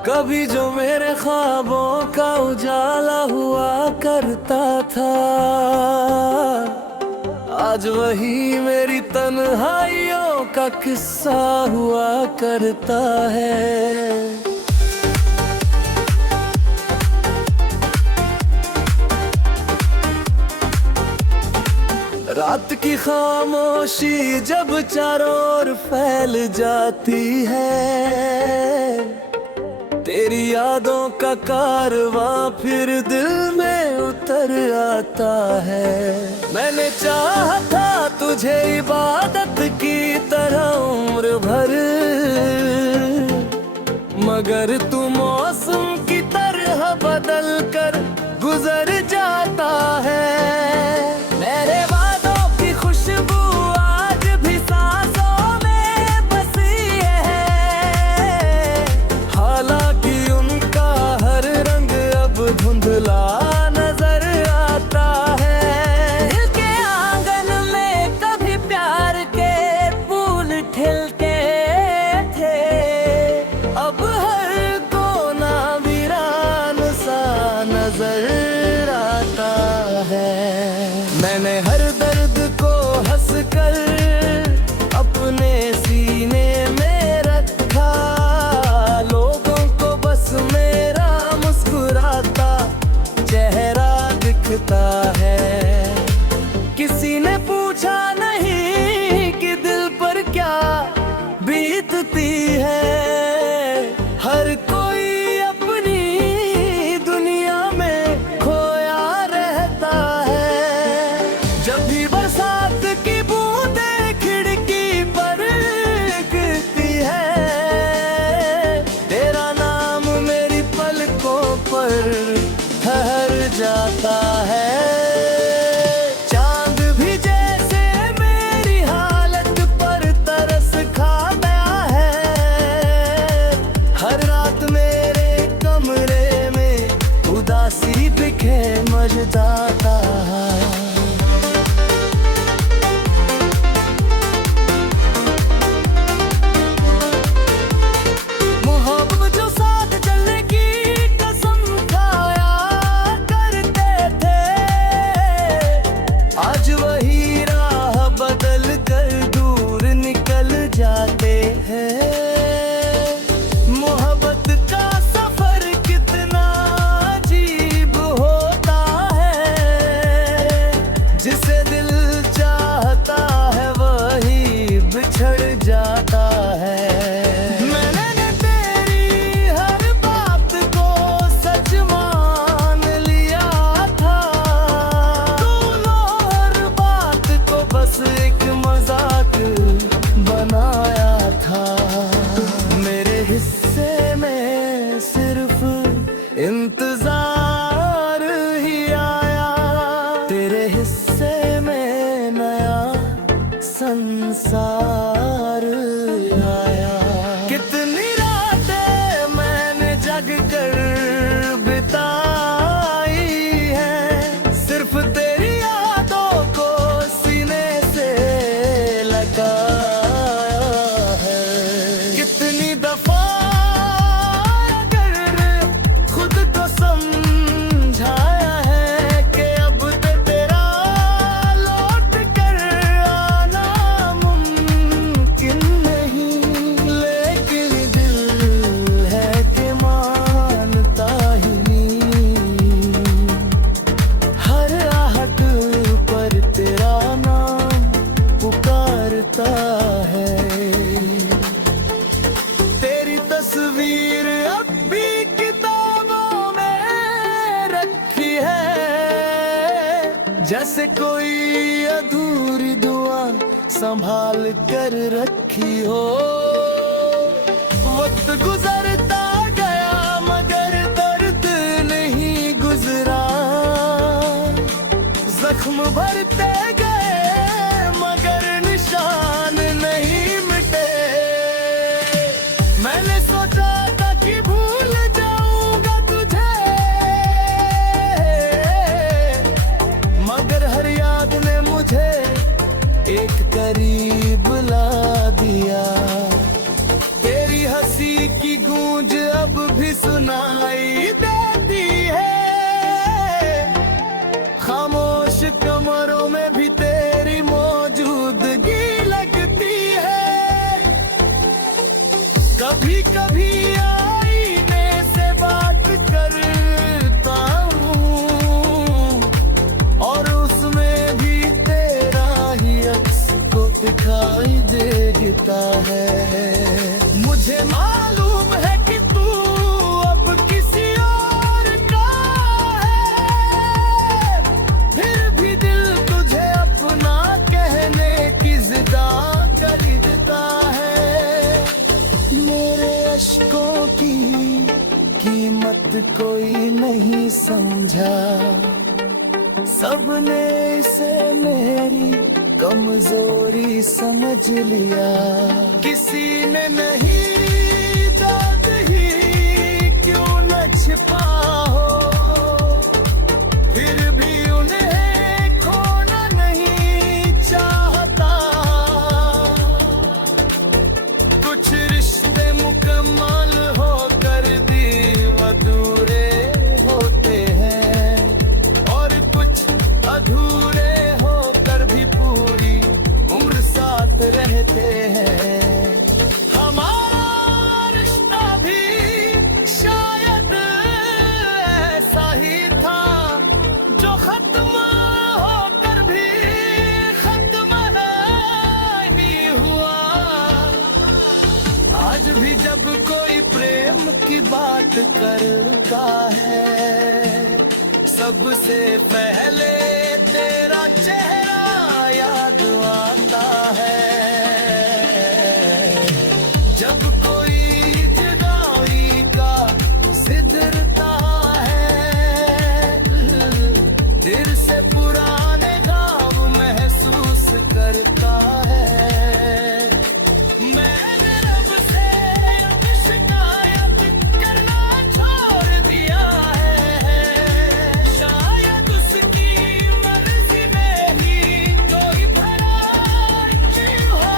कभी जो मेरे ख्वाबों का उजाला हुआ करता था, आज वही मेरी तन्हाइयों का किस्सा हुआ करता है। रात की खामोशी जब चारों ओर फैल जाती है, तेरी यादों का कारवां फिर दिल में उतर आता है। मैंने चाहा था तुझे इबादत की तरह उम्र भर, मगर तू मौसम की तरह बदल कर गुजर जाता है। मेरे वादों की खुशबू आज भी सांसों में बसी है, हालांकि उनका हर रंग अब धुंधला नजर आता है। दिल के आंगन में कभी प्यार के फूल खिलते थे, अब हर कोना वीरान सा नजर आता है। मैंने हर दर्द को हंसकर अपने सीने में रखा, लोगों को बस मेरा मुस्कुराता चेहरा दिखता है। किसी ने पूछा नहीं कि दिल पर क्या बीतती है, हर कोई अपनी दुनिया में खोया रहता है। जब भी बरसात की बूंदें खिड़की पर गिरती है, तेरा नाम मेरी पलकों पर ठहर जाता है। चांद भी जैसे मेरी हालत पर तरस खा गया है, हर रात मेरे कमरे में उदासी बिखे मर जाता है। मोहब्बत जो साथ चलने की कसम खाया करते थे, आज वही राह बदल कर दूर निकल जाते हैं। मोहब्बत का सफर कितना अजीब होता है, जिसे दिल चाहता है वही बिछड़ जाता है। मैंने तेरी हर बात को सच मान लिया था, तूने हर बात को बस एक मजाक बनाया था। मेरे हिस्से में सिर्फ इंतजार ही आया, तेरे हिस्से में नया संसार आया। कितनी रातें मैंने जग कर बिताई हैं, सिर्फ तेरी यादों को सीने से लगाया है। कितनी दफा अगर खुद को समझाया है कि अब तो तेरा लौट कर आना मुमकिन नहीं, लेकिन दिल है कि मानता ही नहीं। हर आहट पर तेरा नाम पुकारता है। तेरी तस्वीर अब भी किताबों में रखी है, जैसे कोई अधूरी दुआ संभाल कर रखी हो। वक्त गुजरता गया मगर दर्द नहीं गुजरा, जख्म भरते गए मगर निशान नहीं मिटे। मैंने सोचा था कि भूल जाऊंगा तुझे, मगर हर याद ने मुझे एक करीब ला दिया। तेरी हंसी की गूंज अब भी लगता है। मुझे मालूम है कि तू अब किसी और का है, फिर भी दिल तुझे अपना कहने की ज़िदा खरीदता है। मेरे अश्कों की कीमत कोई नहीं समझा, सबने इसे मेरी कमजोरी समझ लिया। किसी ने नहीं दाद ही क्यों न छिपा हो, फिर भी उन्हें खोना नहीं चाहता। कुछ रिश्ते मुकम्मल होकर भी अधूरे होते हैं, और कुछ अधूरे होकर भी पूरी उम्र साथ रहते हैं। हमारा रिश्ता भी शायद ऐसा ही था, जो खत्म होकर भी खत्म नहीं हुआ। आज भी जब कोई प्रेम की बात करता है, सबसे पहले तेरा चेहरा याद आता है। जब कोई जुदाई का सिदरता है, दिल से पुराने घाव महसूस करता है। मैंने रब से अब शिकायत करना छोड़ दिया है, शायद उसकी मर्जी में ही कोई भलाई हो।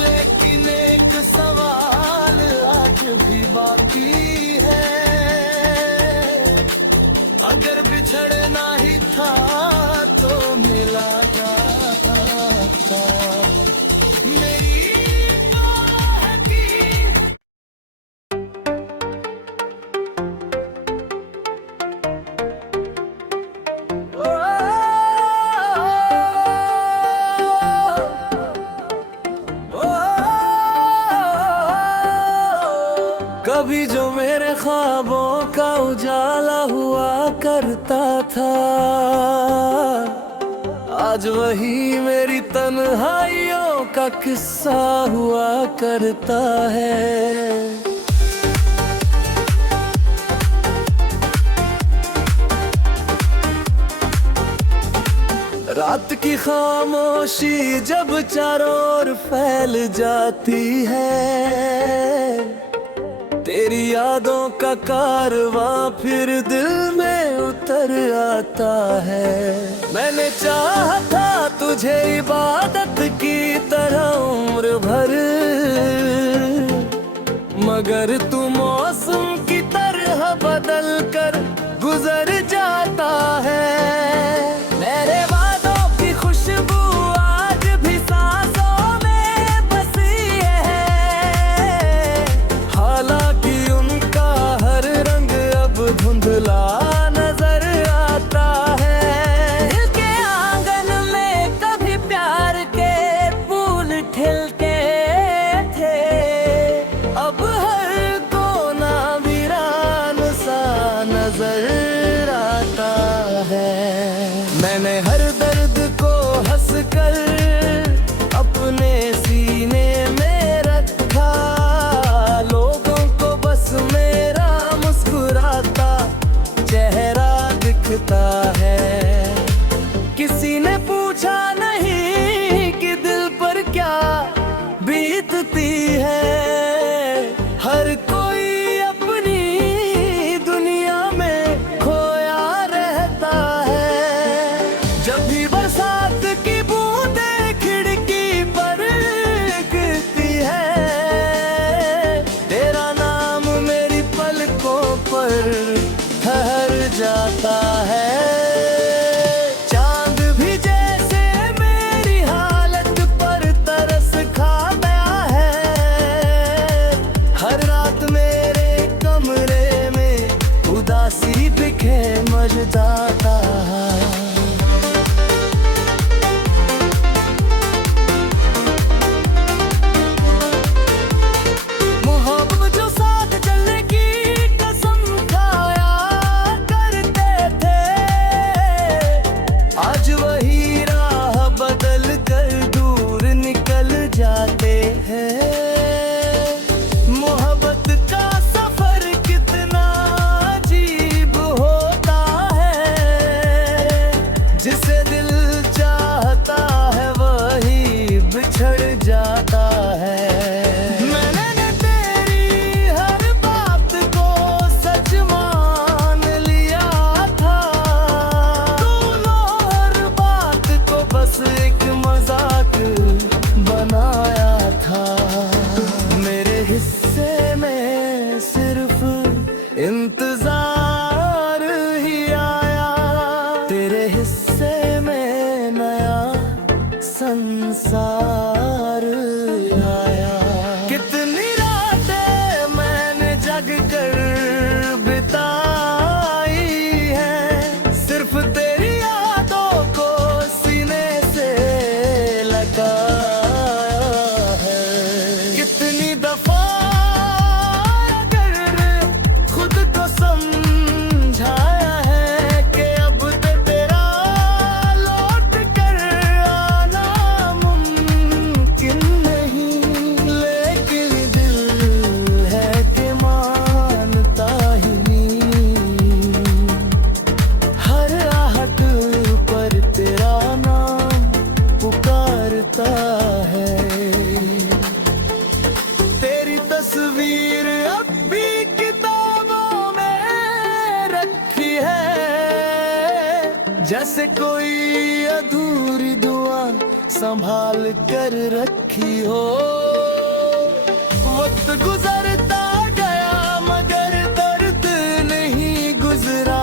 लेकिन एक सवाल आज भी बाकी है, अगर बिछड़ना ही था तो मिला जाता। मेरी बाह की कभी जो मेरे ख्वाबों का उजाला हुआ करता था, आज वही मेरी तन्हाइयों का किस्सा हुआ करता है। रात की खामोशी जब चारों ओर फैल जाती है, तेरी यादों का कारवां फिर दिल में उतर आता है। मैंने चाहा था तुझे इबादत की तरह उम्र भर, मगर तू मौसम की तरह बदल कर गुजर जाता है। मेरे वादों की खुशबू आज भी सांसों में बसी है, हालांकि उनका हर रंग अब धुंधला नजर आता है। दिल के आंगन में कभी प्यार के फूल खिलते थे, अब हर कोना वीरान सा नजर आता है। मैंने हर दर्द को हंसकर अपने सीने में रखा, लोगों को बस मेरा मुस्कुराता चेहरा दिखता है। किसी ने पूछा नहीं कि दिल पर क्या बीतती है, हर कोई अपनी दुनिया में खोया रहता है। जब भी बरसात की बूंदें खिड़की पर गिरती है, तेरा नाम मेरी पलकों पर ठहर जाता है। चांद भी जैसे मेरी हालत पर तरस खा गया है, हर रात मेरे कमरे में उदासी बिखे मर जाता है। हिस्से में सिर्फ इंतजार ही आया, तेरे हिस्से में नया संसार आया। कितनी रातें मैंने जग कर बिताई है, सिर्फ तेरी यादों को सीने से लगाया है। कितनी दफा खुद को समझाया है कि अब तो तेरा लौट कर आना मुमकिन नहीं, लेकिन दिल है कि मानता ही नहीं। हर आहट पर तेरा नाम पुकारता है। तेरी तस्वीर अब भी किताबों में रखी है, जैसे कोई अधूरी दुआ संभाल कर रखी हो। वक्त गुजरता गया मगर दर्द नहीं गुजरा,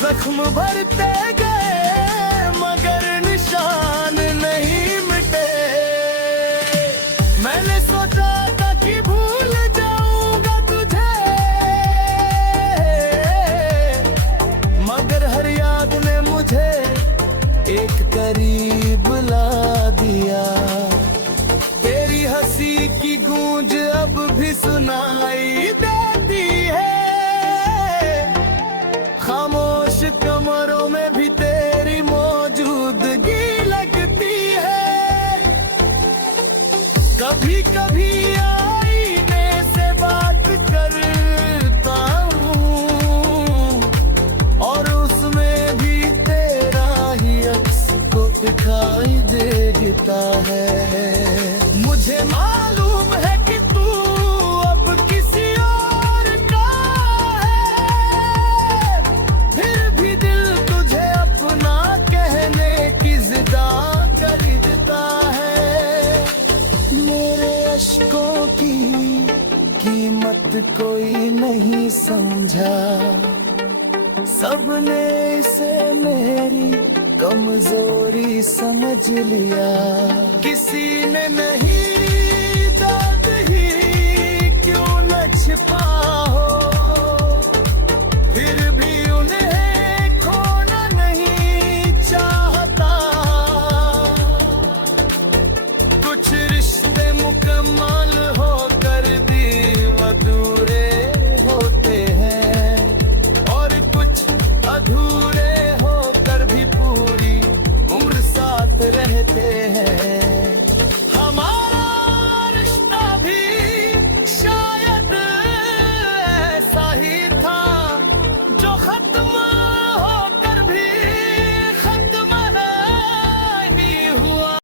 जख्म भरते गए मगर निशान नहीं मिटे। मैंने सोचा था कि भूल जाऊंगा तुझे, मगर हर याद ने मुझे एक करीब ला दिया। तेरी हंसी की गूंज अब भी सुनाई देती है, खामोश कमरों में भी तेरी मौजूदगी लगती है। कभी कभी आईने से बात करता हूँ और उसमें भी तेरा ही अक्स को दिखाई देता है। मुझे मालूम है कि तू अब किसी और का है, फिर भी दिल तुझे अपना कहने की जिदा खरीदता है। मेरे अश्कों की कीमत कोई नहीं समझा, सबने इसे मेरी कमजोरी समझ लिया। किसी ने नहीं दर्द ही क्यों न छिपा हो, फिर भी उन्हें खोना नहीं चाहता। कुछ रिश्ते मुकम्मल हो